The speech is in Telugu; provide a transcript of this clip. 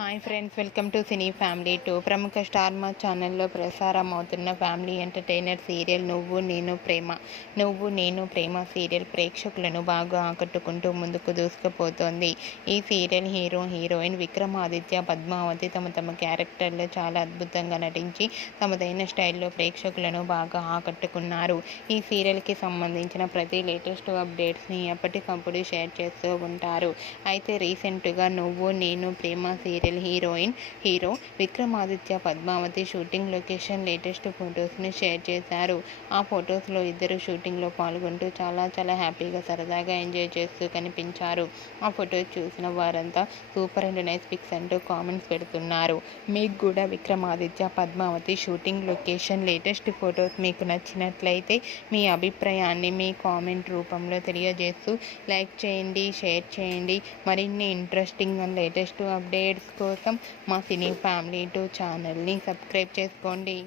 Hi friends, welcome to cine family two. ప్రముఖ స్టార్ మా ఛానల్లో ప్రసారం అవుతున్న ఫ్యామిలీ ఎంటర్టైనర్ సీరియల్ నువ్వు నేను ప్రేమ సీరియల్ ప్రేక్షకులను బాగా ఆకట్టుకుంటూ ముందుకు దూసుకుపోతోంది. ఈ సీరియల్ హీరోయిన్ విక్రమాదిత్య, పద్మావతి తమ క్యారెక్టర్లో చాలా అద్భుతంగా నటించి తమదైన స్టైల్లో ప్రేక్షకులను బాగా ఆకట్టుకున్నారు. ఈ సీరియల్కి సంబంధించిన ప్రతి లేటెస్ట్ అప్డేట్స్ని ఎప్పటికప్పుడు షేర్ చేస్తూ ఉంటారు. అయితే రీసెంట్గా Nuvvu Nenu Prema serial hero Vikramaditya, Padmavati shooting location latest ఫొటోస్ని షేర్ చేశారు. ఆ ఫొటోస్లో ఇద్దరు షూటింగ్లో పాల్గొంటూ చాలా హ్యాపీగా సరదాగా ఎంజాయ్ చేస్తూ కనిపించారు. ఆ ఫొటోస్ చూసిన వారంతా సూపర్ అండ్ నైస్ పిక్స్ అంటూ కామెంట్స్ పెడుతున్నారు. మీకు కూడా Vikramaditya, Padmavati shooting location latest photos మీకు నచ్చినట్లయితే మీ అభిప్రాయాన్ని మీ కామెంట్ రూపంలో తెలియజేస్తూ లైక్ చేయండి, షేర్ చేయండి. మరిన్ని ఇంట్రెస్టింగ్ అండ్ లేటెస్ట్ అప్డేట్స్ కోసం మా సినీ ఫ్యామిలీ టూ ఛానల్ని సబ్స్క్రైబ్ చేసుకోండి.